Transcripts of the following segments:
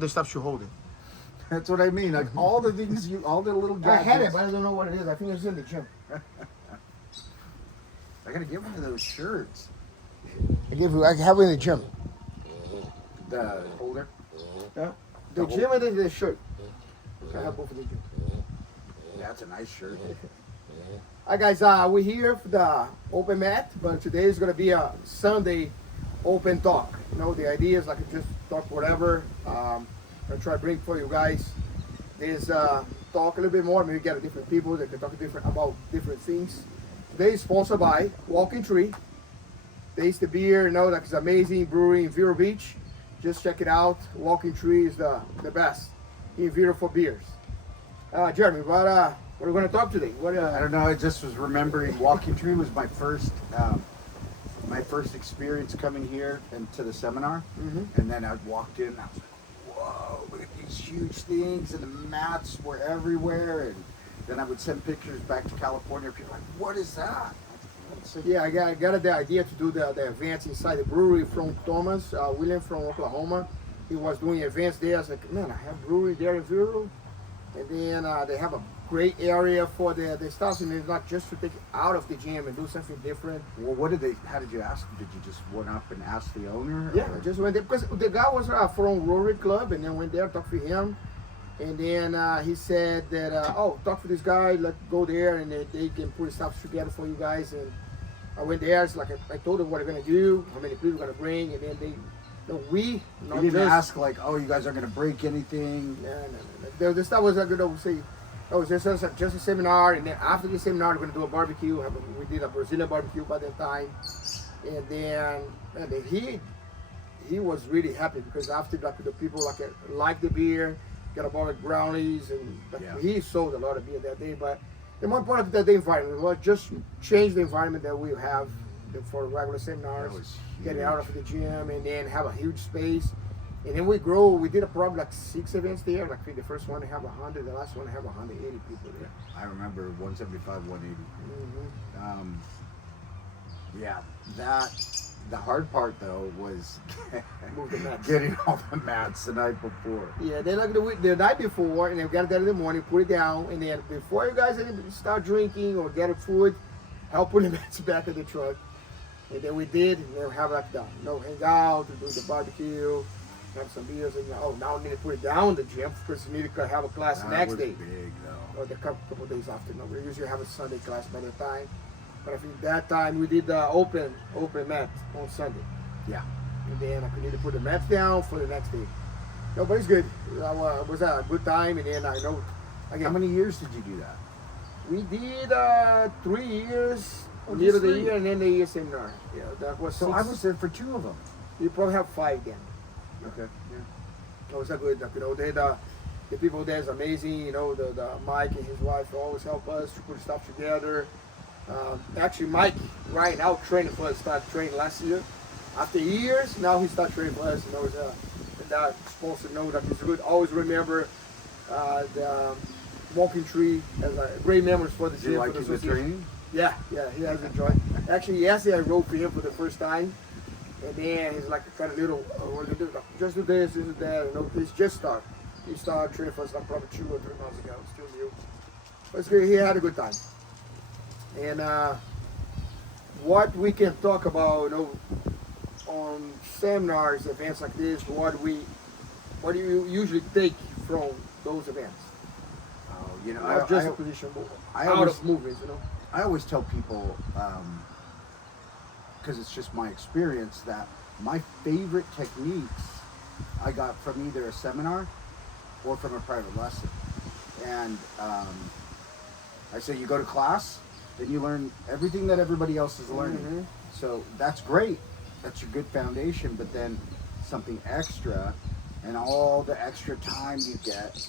the stuff you hold it. That's what I mean. Like all the things all the little I gadgets. had it, but I don't know what it is. I think it's in the gym. I gotta get one of those shirts. I have it in the gym. The holder. Yeah. The gym and the shirt. I have both of the gym. Yeah, that's a nice shirt. Hi guys, we're here for the open mat, but today is gonna be a Sunday open talk. You know, the idea is like just talk whatever. I'm gonna try to bring for you guys this talk a little bit more. Maybe get different people that can talk about different things. Today is sponsored by Walking Tree. Taste the beer, you know, like it's amazing brewery in Vero Beach. Just check it out. Walking Tree is the best in Vero for beers. Jeremy, what are we going to talk today? I don't know. I just was remembering Walking Tree was my first experience coming here and to the seminar. And then I walked in and I was like, whoa, look at these huge things, and the mats were everywhere. And then I would send pictures back to California. People were like, what is that? Yeah, I got the idea to do the events inside the brewery from Thomas William from Oklahoma. He was doing events there. I was like, man, I have brewery there in Vero. And then they have a great area for the stuff, and it's not just to take it out of the gym and do something different. Well, how did you ask him? Did you just went up and ask the owner? Yeah, I just went there because the guy was from Rotary Club, and then went there, talked to him. And then he said that, talk to this guy, let's go there, and they can put stuff together for you guys. And I went there, it's like I told them what I'm going to do, how many people we're going to bring, and then you didn't ask like, oh, you guys aren't going to break anything? No. The stuff was going to say, oh, it's just a seminar, and then after the seminar, we're going to do a barbecue. We did a Brazilian barbecue by that time. And then he was really happy because after the people like the beer, got a bottle of brownies, and he sold a lot of beer that day. But the more important that the environment was just change the environment that we have for regular seminars, get out of the gym, and then have a huge space. And then we grow. We did probably like 6 events there. Like the first one to have 100, the last one to have 180 people there. I remember 175, 180. The hard part though was getting all the mats the night before. Yeah, then like the night before, and then we got there in the morning, put it down, and then before you guys start drinking or getting food, help put the mats back in the truck. And then we did, and then we have like hang out, do the barbecue, have some beers, and now we need to put it down in the gym because we need to have a class next day. Big though. Or the couple days after. No, we usually have a Sunday class by the time. But I think that time we did the open mat on Sunday. Yeah. And then I need to put the mats down for the next day. No, but it's good. It was a good time, and then I know. Again, how many years did you do that? We did 3 years, middle of the year, and then the year seminar. Yeah, that was. So 6. I was there for 2 of them. You probably have 5 then. Okay. Yeah. It was a good. The people there is amazing. The Mike and his wife always help us to put stuff together. Actually, Mike right now training for us. Started training last year. After years, now he started training for us. That sponsor that it's good. Always remember the Walking Tree as a great memories for the gym. You like the training? Yeah, he has enjoyed. Actually, yesterday I rode for him for the first time, and then he's like kind of little. What do you do? Just do this, do that. He's just started. He started training for us like probably 2 or 3 months ago. Still new. But it's good. He had a good time. And what we can talk about, on seminars, events like this, what do you usually take from those events? Not just a position out of movies, I always tell people, because it's just my experience, that my favorite techniques I got from either a seminar or from a private lesson. And I say you go to class, then you learn everything that everybody else is learning. So that's great. That's your good foundation. But then something extra, and all the extra time you get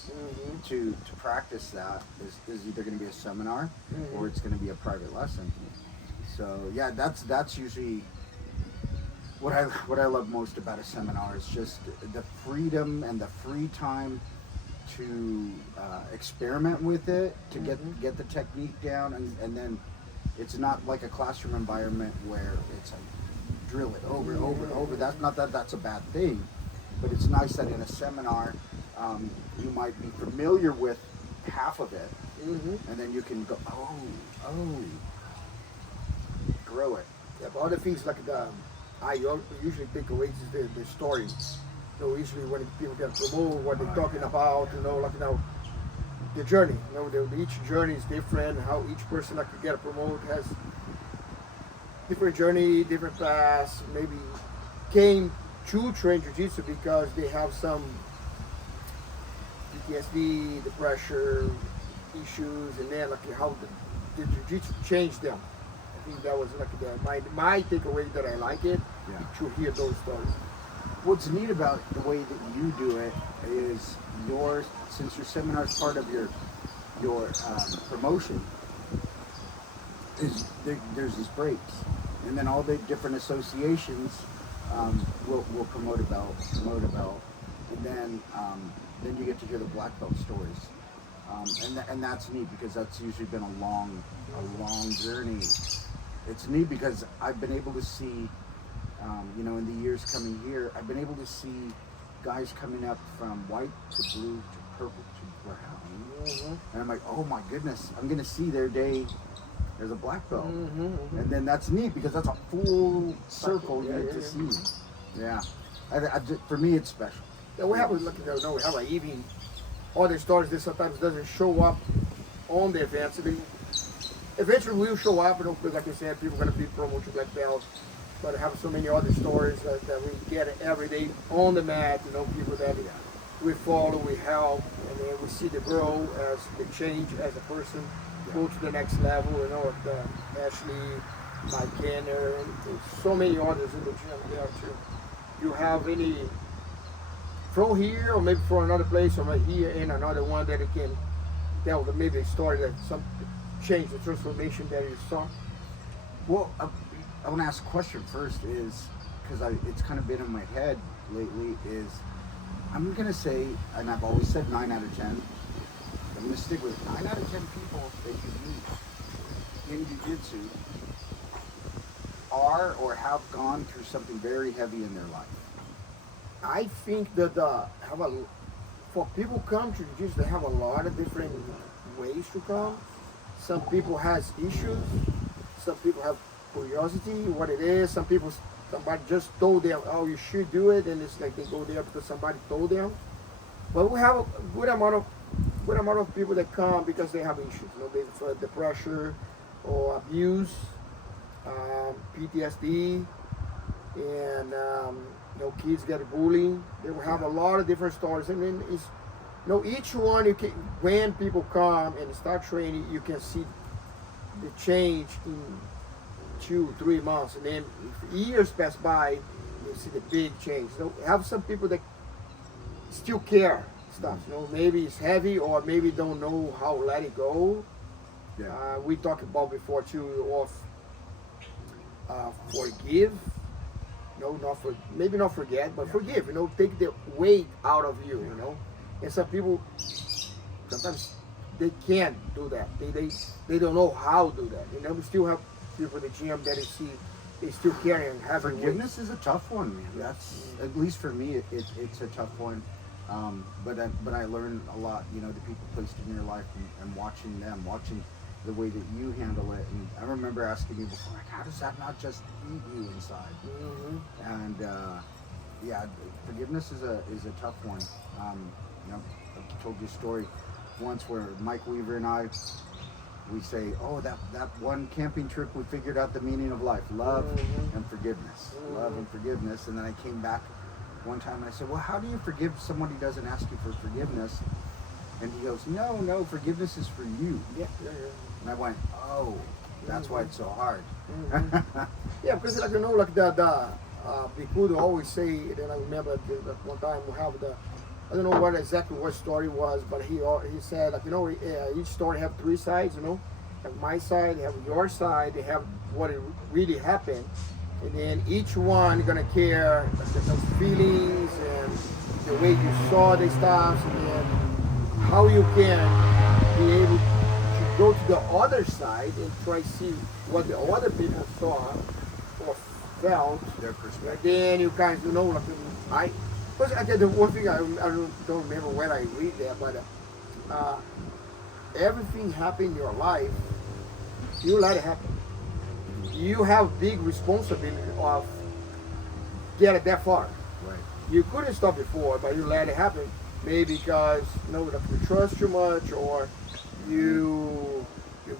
to practice that is either going to be a seminar or it's going to be a private lesson. So yeah, that's usually what I love most about a seminar is just the freedom and the free time to experiment with it, to get the technique down, and then it's not like a classroom environment where it's like drill it over and over and over. That's not that that's a bad thing, but it's nice that in a seminar, you might be familiar with half of it, and then you can go, grow it. Yeah, but other things like I usually take away is the story. Usually when people get promoted, what they're talking about, the journey. Each journey is different. How each person that could get promoted has different journey, different paths. Maybe came to train jiu-jitsu because they have some PTSD, the pressure issues, and then how the jiu-jitsu changed them. I think that was my takeaway that I like it to hear those stories. What's neat about the way that you do it is since your seminar is part of your promotion, is there's these breaks, and then all the different associations will promote a belt, and then you get to hear the black belt stories, and that's neat because that's usually been a long journey. It's neat because I've been able to see, in the years coming here, I've been able to see guys coming up from white to blue to purple to brown, and I'm like, oh my goodness, I'm gonna see their day as a black belt, and then that's neat because that's a full circle you get to see. Yeah, for me it's special. Yeah, we have we have even other stories that sometimes doesn't show up on the events. Eventually will show up, because like I said, people are going to be promoted to black belts, but I have so many other stories that we get every day on the mat, people that we follow, we help, and then we see the grow as the change as a person, go to the next level, Ashley, Mike Kenner, and so many others in the gym there too. You have any from here, or maybe from another place, or right here in another one that you can tell maybe a story that some change, the transformation that you saw? Well, I want to ask a question first, is because it's kind of been in my head lately, is I'm going to say, and I've always said 9 out of 10, I'm going to stick with 9 out of 10 people that you meet in jiu-jitsu are or have gone through something very heavy in their life. I think that for people come to jiu-jitsu, they have a lot of different ways to come. Some people has issues. Some people have curiosity, what it is. Somebody just told them, oh, you should do it, and it's like they go there because somebody told them. But we have a good amount of people that come because they have issues. For the pressure or abuse, PTSD, and kids get bullied. They will have a lot of different stories. I mean, each one when people come and start training, you can see the change in 2-3 months, and then if years pass by, you see the big change. Have some people that still care stuff. Maybe it's heavy, or maybe don't know how to let it go. Yeah. We talked about before too of forgive. Maybe not forget, but forgive. Take the weight out of you. And some people sometimes they can't do that. They don't know how to do that. We still have people in the gym that they still carry and have forgiveness is a tough one, man. That's at least for me. It's a tough one. But I learned a lot. The people placed in your life and watching the way that you handle it. And I remember asking you before, how does that not just eat you inside? And forgiveness is a tough one. I told you a story once where Mike Weaver and I, we say, oh, that one camping trip, we figured out the meaning of life, love and forgiveness, love and forgiveness. And then I came back one time and I said, well, how do you forgive somebody who doesn't ask you for forgiveness? And he goes, no, forgiveness is for you. Yeah. And I went, oh, that's why it's so hard. Yeah, because the Bikudo always say, and I remember that one time we have I don't know what story was, but he said, each story have 3 sides, have my side, have your side, they have what it really happened, and then each one gonna care those feelings and the way you saw the stuff, and then how you can be able to go to the other side and try to see what the other people saw or felt. Their perspective. And then you guys, But again, the one thing don't remember when I read that, but uh, everything happen in your life, you let it happen. You have big responsibility of getting that far. Right. You couldn't stop before, but you let it happen. Maybe because like you trust too much, or you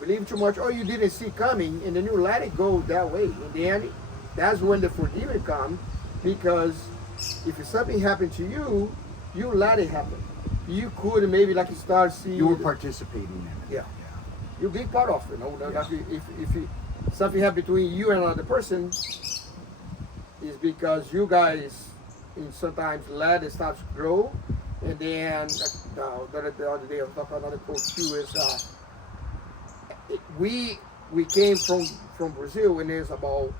believe too much, or you didn't see coming, and then you let it go that way. In the end, that's when the forgiving comes, because if something happened to you, you let it happen. You could maybe like you start seeing. You were participating in it. Yeah. You're big part of it. Like if something happened between you and another person, is because you guys sometimes let it start to grow, and then the other day I was talking to another coach too. Is we came from Brazil, and it's about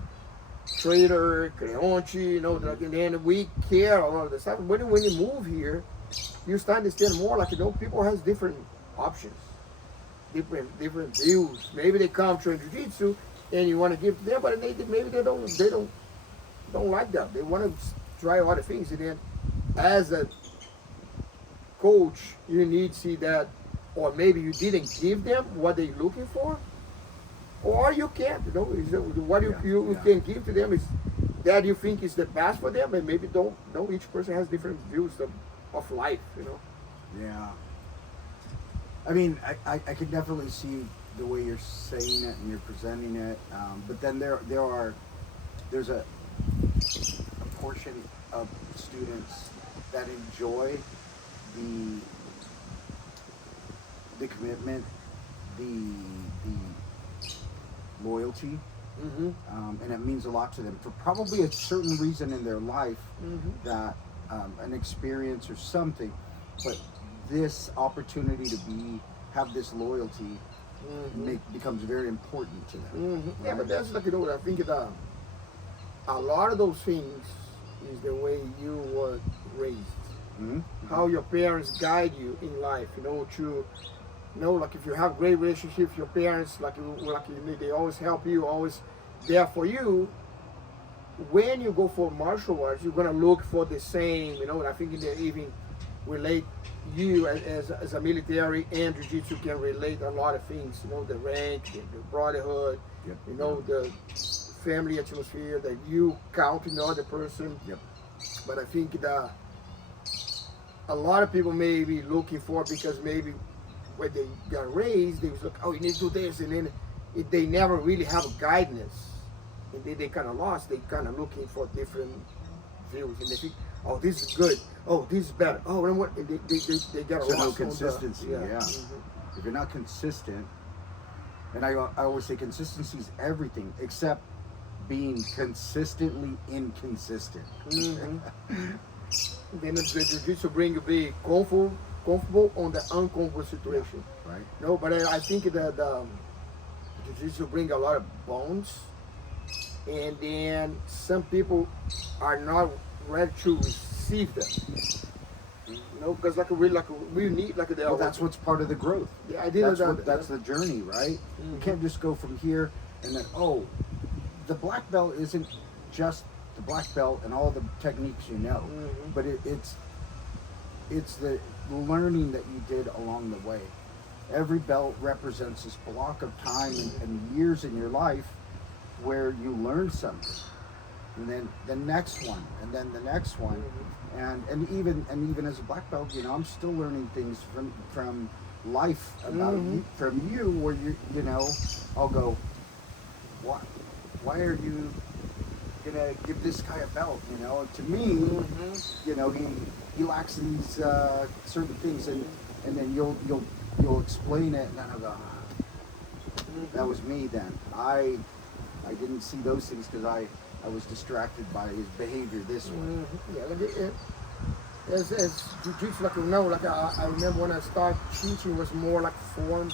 trader, Creonte, and then we care a lot of the stuff. When you move here, you start to understand more. Like people has different options, different views. Maybe they come to jiu-jitsu and you want to give to them, but maybe they don't like that. They want to try other things, and then as a coach, you need to see that, or maybe you didn't give them what they're looking for, or you can't. What you can give to them is that you think is the best for them, and maybe don't. Each person has different views of life. Yeah. I mean, I can definitely see the way you're saying it and you're presenting it, but then there's a portion of students that enjoy the commitment, the loyalty, and it means a lot to them for probably a certain reason in their life, that an experience or something, but this opportunity to have this loyalty becomes very important to them. Right? Yeah, but that's like I think that a lot of those things is the way you were raised, how your parents guide you in life. Like if you have great relationships with your parents, like they always help you, always there for you. When you go for martial arts, you're gonna look for the same. And I think they even relate you as a military and jiu-jitsu can relate a lot of things. The rank, the brotherhood, the family atmosphere that you count in the other person. Yep. But I think that a lot of people may be looking for, because maybe when they got raised, they was like, oh, you need to do this, and then they never really have a guidance, and they kind of lost. They kind of looking for different views, and they think, oh, this is good. Oh, this is better. Oh, and what? And they get lost. No consistency. Yeah. Mm-hmm. If you're not consistent, and I always say consistency is everything except being consistently inconsistent. Then the jiu-jitsu bring you be comfortable on the uncomfortable situation. Right. No, but I think that jiu-jitsu bring a lot of bones, and then some people are not ready to receive them. Because we need Well, that's what's part of the growth. The idea that's the journey, right? You can't just go from here and then the black belt isn't just the black belt and all the techniques but it's the learning that you did along the way. Every belt represents this block of time and years in your life where you learn something, and then the next one, and then the next one, and even as a black belt, I'm still learning things from life about you, from you, where I'll go, why are you gonna give this guy a belt? To me, he lacks these certain things, and then you'll explain it, and then I'll go, that was me then. I didn't see those things because I was distracted by his behavior this way. Yeah, as jiu-jitsu, I remember when I started teaching, it was more like form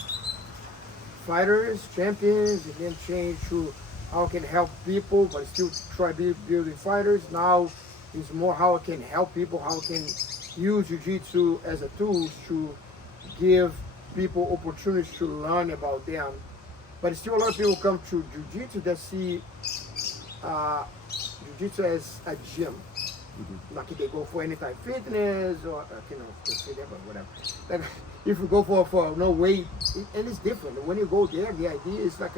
fighters, champions, and then change to how I can help people, but still try building fighters. Now it's more how I can help people, how I can use jiu-jitsu as a tool to give people opportunities to learn about them. But still a lot of people come to jiu-jitsu that see jiu-jitsu as a gym. Like if they go for Anytime Fitness or just say that, but whatever. Like if you go for no weight, and it's different. When you go there, the idea is like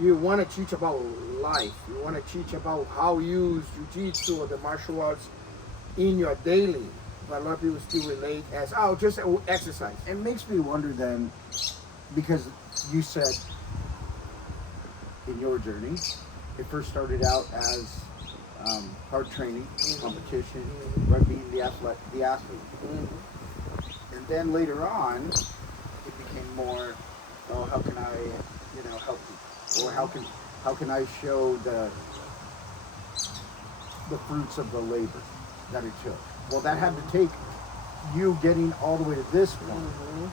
you want to teach about life. You want to teach about how you use jiu-jitsu or the martial arts in your daily. But a lot of people still relate as just exercise. It makes me wonder then, because you said in your journey, it first started out as hard training, competition, rugby, the athlete. And then later on, it became more, how can I, help you? Or how can I show the fruits of the labor that it took? Well, that had to take you getting all the way to this point.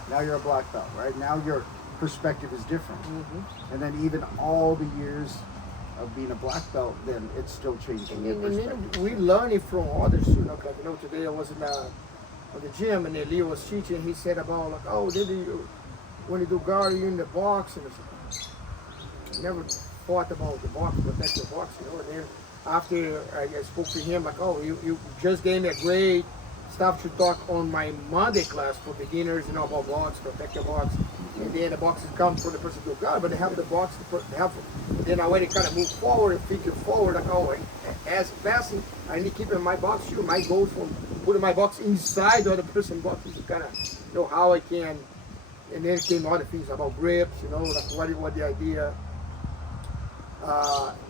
Now you're a black belt, right? Now your perspective is different. And then even all the years of being a black belt, then it's still changing your perspective. And then we learn it from others too. Like, today I was in the gym and Leo was teaching. He said about when you do guard, you in the box, and I never thought about the box, protect the box, And then after I spoke to him, like, you just gave me a great stuff to talk on my Monday class for beginners, about box, protect the box. And then the boxes come for the person to guard, but they have the box to help them. Then I want to kind of move forward and figure forward, like, as passing, I need to keep in my box too. My goal from putting my box inside the other person's box is to kind of know how I can. And then came other things about grips, like what the idea.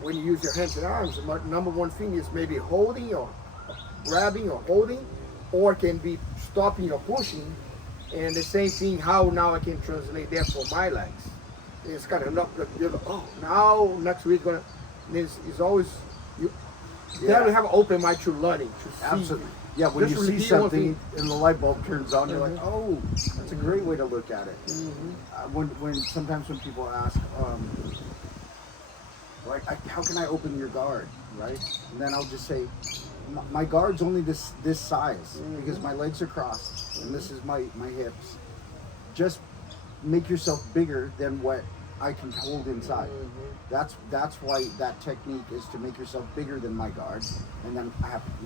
When you use your hands and arms, the number one thing is maybe holding or grabbing or holding, or can be stopping or pushing. And the same thing, how now I can translate that for my legs. It's kind of now next week it's always you gotta have an open mind to learning, to see. Absolutely. Yeah, when you see something and the light bulb turns on, you're like, oh, that's a great way to look at it. Sometimes when people ask, how can I open your guard, right? And then I'll just say, my guard's only this size because my legs are crossed and this is my hips. Just make yourself bigger than what I can hold inside. That's why that technique is to make yourself bigger than my guard, and then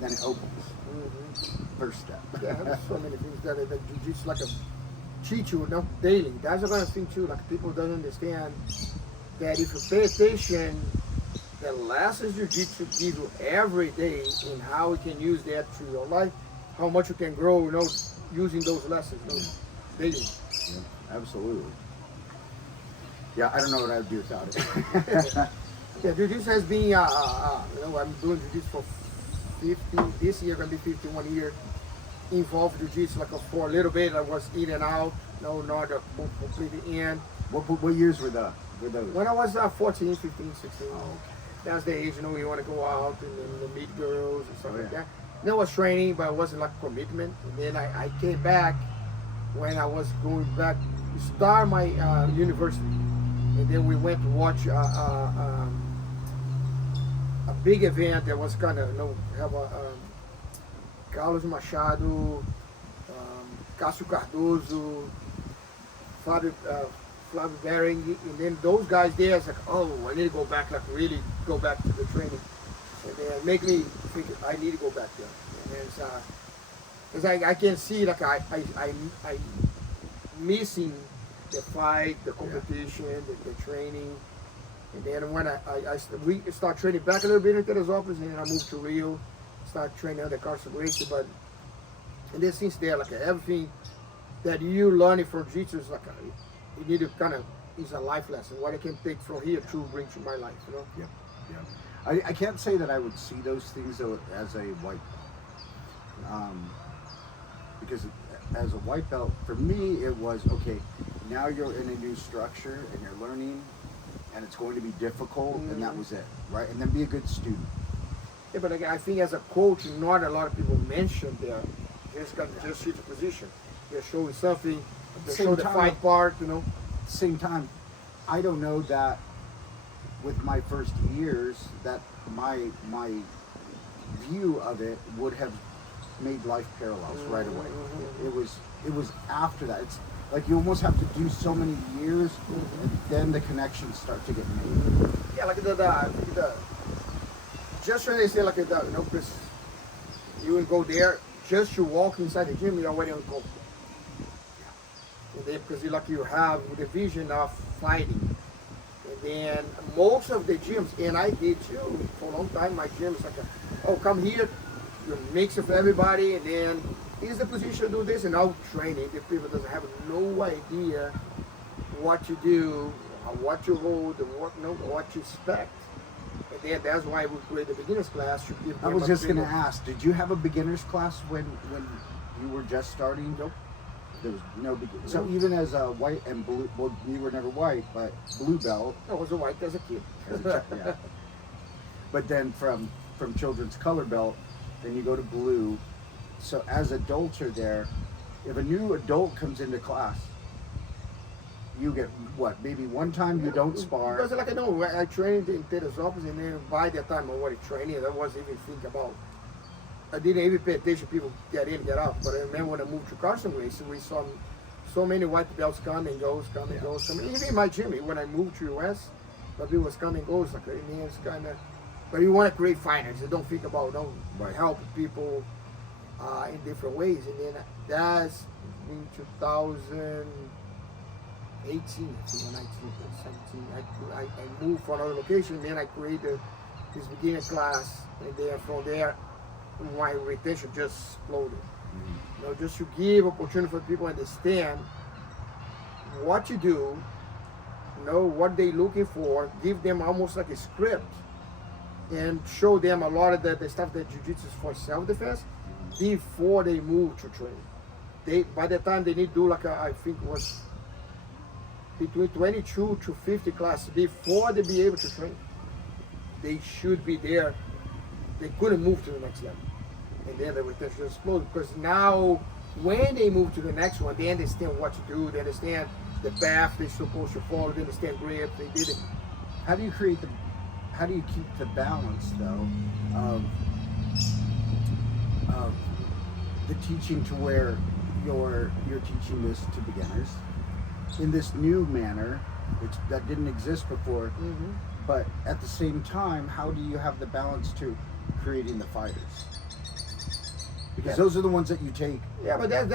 it opens. First step. Yeah, there's so many things that jiu-jitsu like teach you daily. That's another thing too. Like people don't understand that if you pay attention, the lessons jiu-jitsu give you every day and how you can use that to your life, how much you can grow, using those lessons daily. Yeah, absolutely. Yeah, I don't know what I would do without it. Yeah, jiu-jitsu has been, I'm doing jiu-jitsu for 50, this year gonna be 51 years. Involved jiu-jitsu for a little bit. I was in and out, not completely in. What years were those? When I was 14, 15, 16. Oh, okay. That's the age, you want to go out and meet girls and stuff like that. Then I was training, but it wasn't like a commitment. And then I came back when I was going back to start my university. And then we went to watch a big event that was kind of, have Carlos Machado, Cássio Cardoso, Flavio Bering, and then those guys there, I was like, I need to go back, really go back to the training. And then make me think I need to go back there. And because I can see I missing the fight, the competition, the training. And then when we start training back a little bit in Teresópolis, and then I moved to Rio, start training under Carson Gracie. And then since there, everything that you learn from jiu-jitsu is you need to kind of, it's a life lesson. What I can take from here to bring to my life, Yeah. I can't say that I would see those things though as a white belt. Because as a white belt, for me, it was, okay, now you're in a new structure and you're learning and it's going to be difficult, and that was it, right? And then be a good student. Yeah, but I think as a coach, not a lot of people mention there. Just see the position. They're showing something. They show the fight part, At the same time, I don't know that with my first years that my view of it would have made life parallels right away. It was after that. It's like you almost have to do so many years, and then the connections start to get made. Yeah, like the just when they say Chris You will go there just to walk inside the gym. You're already uncomfortable. And then because you have the vision of fighting. And then most of the gyms, and I did too for a long time. My gym is like, oh, come here, you mix with everybody, and then here's the position to do this, and I'll train it. The people doesn't have no idea what you do, what you hold, and what you expect. And then that's why we create the beginners class to give. I was just going to ask, did you have a beginners class when you were just starting? Nope. There was no beginning. So even as a white and blue, well, you were never white, but blue belt. I was a white as a kid. Yeah. But then from children's color belt, then you go to blue. So as adults are there, if a new adult comes into class, you get what? Maybe one time you don't spar. Because like I trained in Teddy's office, and then by that time I was training, I wasn't even thinking about. I didn't even pay attention to people get in, get out. But I remember when I moved to Carson Grace, we saw so many white belts come and goes. Even in my gym, when I moved to US, but people was coming and goes, like, and it's kind of. But you want to create fighters. You don't think about help people in different ways. And then that's in 2018, I think, or 19, 17. I moved for another location, and then I created this beginner class, and then from there, my retention just exploded. Mm-hmm. Just to give opportunity for people to understand what you do, what they're looking for, give them almost like a script, and show them a lot of the stuff that jiu-jitsu is for self-defense before they move to training. By the time they need to do like I think it was between 22 to 50 classes before they be able to train. They should be there. They couldn't move to the next level. And then the retention exploded because now when they move to the next one, they understand what to do, they understand the path they're supposed to follow, they understand grip, they did it. How do you keep the balance though of the teaching to where you're teaching this to beginners in this new manner, which that didn't exist before, mm-hmm. But at the same time, how do you have the balance to creating the fighters? Because those are the ones that you take. Yeah, but that's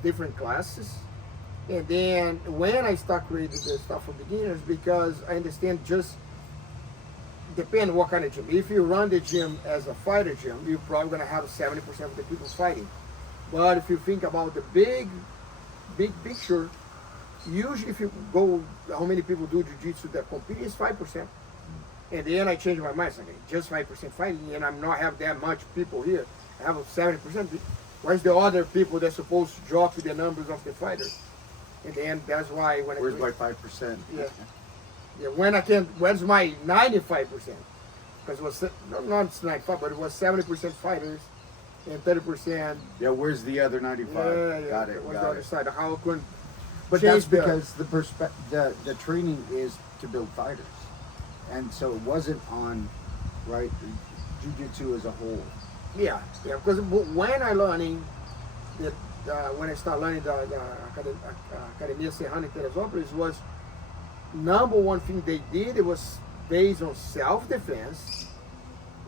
different classes. And then when I start creating the stuff for beginners, because I understand just depend what kind of gym. If you run the gym as a fighter gym, you're probably gonna have 70% of the people fighting. But if you think about the big picture, usually if you go, how many people do jiu-jitsu that compete is 5%. And then I change my mind, it's like just 5% fighting, and I'm not have that much people here. I have 70%. Where's the other people that's supposed to drop the numbers of the fighters? And then that's why when where's my 5%? Yeah. Where's my 95%? Because it was not 95, but it was 70% fighters and 30%. Yeah, where's the other 95? Yeah, got it. Where's the other side? How couldn't? But that's because the training is to build fighters, and so it wasn't on jiu-jitsu as a whole. Yeah. Because when I learning, when I started learning the Academia Serrana in Teresópolis, was number one thing they did. It was based on self-defense,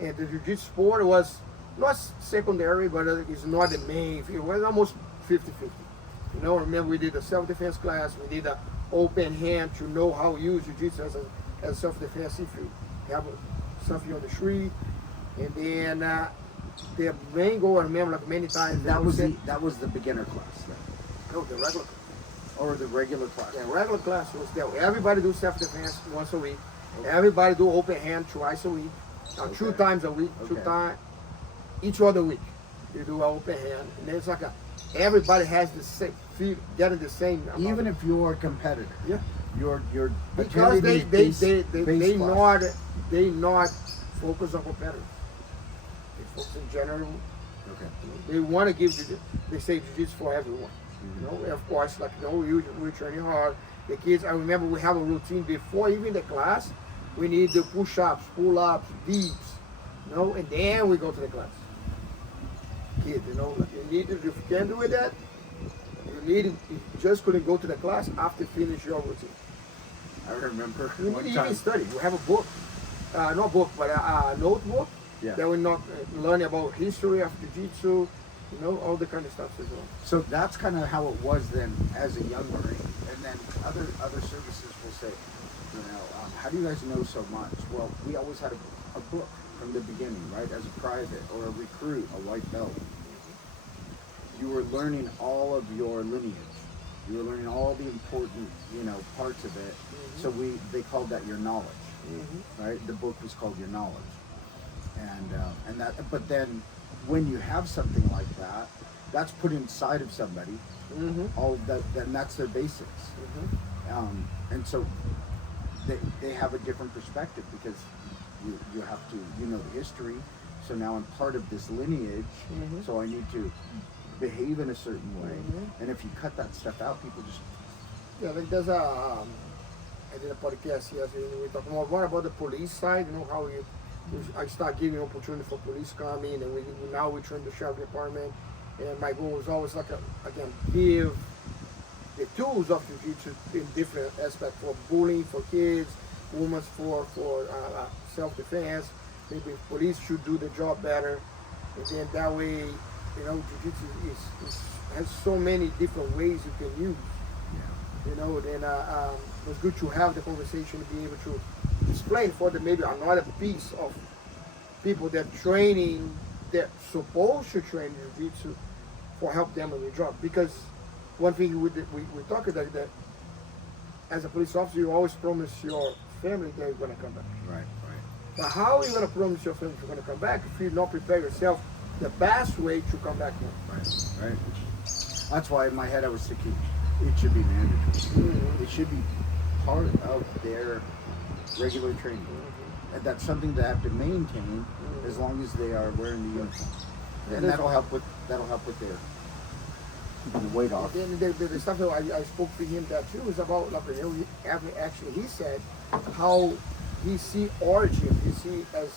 and the jiu-jitsu sport was not secondary, but it's not the main. It was almost 50-50. Remember we did a self-defense class. We did an open hand to know how to use jiu-jitsu as self-defense if you have something on the street. And then the main goal, I remember like many times. That was the beginner class then. No, the regular. Or the regular class. The regular class was there. Everybody do self-defense once a week. Okay. Everybody do open hand twice a week. 2 times a week. Okay. 2 times each other week. You do an open hand, and then it's like everybody has the same getting the same amount. Even if you're a competitor. Yeah. You're because they not focus on competitors. They focus in general. Okay. They want to give they say jiu-jitsu for everyone. Mm-hmm. Of course, we're training hard. The kids, I remember we have a routine before even the class. We need the push-ups, pull-ups, dips, and then we go to the class. Kids, if you can't do that, you just couldn't go to the class after finish your routine. I remember you need to study. We have a book, not book, but a notebook Yeah. That we're not learning about history of jiu-jitsu, you know, all the kind of stuff as well. So that's kind of how it was then as a young Marine. And then other services will say, you know, how do you guys know so much? Well, we always had a book from the beginning, right? As a private or a recruit, a white belt. You were learning all of your lineage. You were learning all the important, you know, parts of it. So they called that your knowledge, right? The book was called Your Knowledge. And that, but then when you have something like that, that's put inside of somebody. All of that, then that's their basics. And so they have a different perspective because you have to, you know, the history. So now I'm part of this lineage. So I need to behave in a certain way. And if you cut that stuff out, people just like there's I did a podcast yesterday and we talked more about the police side, you know, how I start giving opportunity for police coming, and now we train the sheriff department, and my goal is always like again give the tools of jiu-jitsu in different aspects for bullying for kids, women for self-defense. Maybe police should do the job better, and then that way, you know, jiu-jitsu has so many different ways you can use. You know, then it was good to have the conversation to be able to explain for them maybe another piece of people that training, that supposed to train jiu-jitsu for help them in the job. Because one thing we talked about that as a police officer, you always promise your family that you're going to come back. Right. But how are you going to promise your family you're going to come back if you not prepare yourself the best way to come back home? Right. That's why in my head I was thinking it should be mandatory. It should be part of their regular training. And that's something they have to maintain as long as they are wearing the uniform. And that'll help with their keeping the weight off. Then the stuff that I spoke to him that too is about like actually he said how he see origin, he see as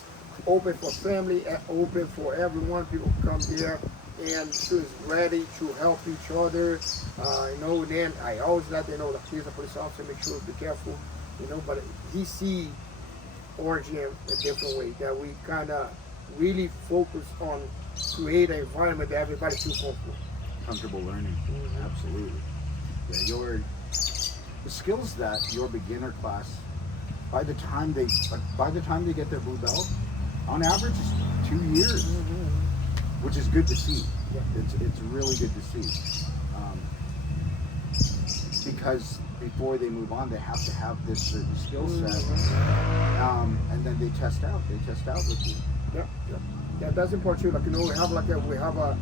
open for family, open for everyone. People come there and she is ready to help each other. You know, then I always let them know that he's a police officer, make sure to be careful, you know, but he see origin a different way, that we kind of really focus on create an environment that everybody feels Comfortable learning. Absolutely. Yeah, the skills that your beginner class, by the time they get their blue belt, on average is 2 years, which is good to see. It's really good to see, because before they move on, they have to have this certain skill set, and then they test out with you. Yeah, that's important too. Like, you know, we have a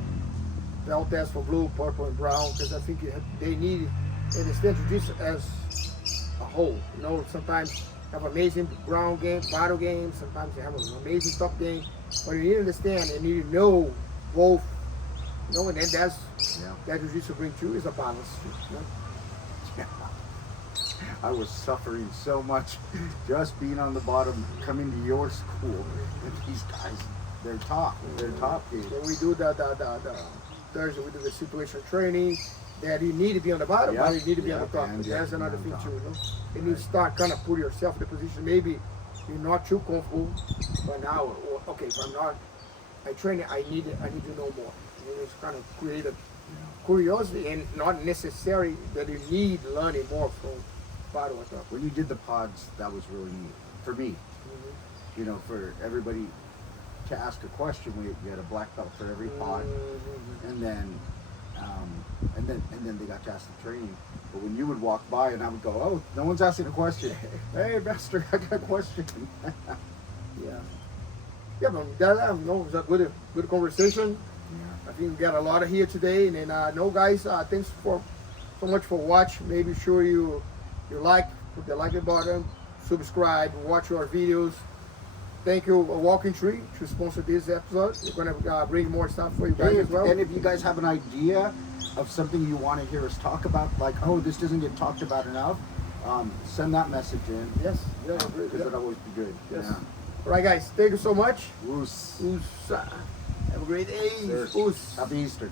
belt test for blue, purple, and brown, because I think they need it understand jiu-jitsu as a whole. You know, sometimes have amazing ground game, battle games. Sometimes they have an amazing top game. But you need to understand and you need to know both. You know, and then that jiu-jitsu bring too is a balance. You know? I was suffering so much just being on the bottom, coming to your school, and these guys, they're top dude. When we do the Thursday, we do the situational training. That you need to be on the bottom, but you need to be on the top. But that's another thing too, you know. And you start kind of put yourself in the position. Maybe you're not too comfortable, but now, okay, if I'm not, I train it. I need to know more. You know, it's kind of create a curiosity, and not necessary that you need learning more from bottom and top. When you did the pods, that was really neat for me. You know, for everybody to ask a question, we had a black belt for every pod, and then they got to ask the training. But when you would walk by and I would go, oh, no one's asking a question. Hey, Master, I got a question. But that you know, it was a good conversation. I think we got a lot of here today. And then, no, guys, thanks so much for watching. Maybe sure you put the like button, subscribe, watch our videos. Thank you, Walking Tree, to sponsor this episode. We're going to bring more stuff for you guys as well. And if you guys have an idea of something you want to hear us talk about, like, oh, this doesn't get talked about enough, send that message in. Yes. Yeah, because it'll always be good. Yes. Yeah. All right, guys. Thank you so much. Oos. Have a great day. Sir. Oos. Happy Easter.